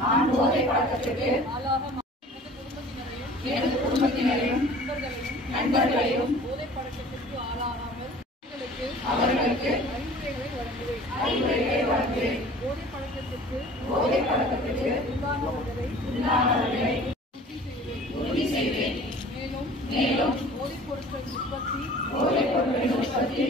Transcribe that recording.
நான் போதை பழக்கத்திற்கு எனது குடும்பத்தினரையும் நண்பர்களையும் போதை பழக்கத்திற்கு ஆளாகாமல் அவர்களுக்கு அறிவுரைகளை வழங்குவேன். போதை பழக்கத்திற்கு உள்ளானவர்களை உறுதி செய்வேன். மேலும் போதைப் பொருட்களின் உற்பத்தி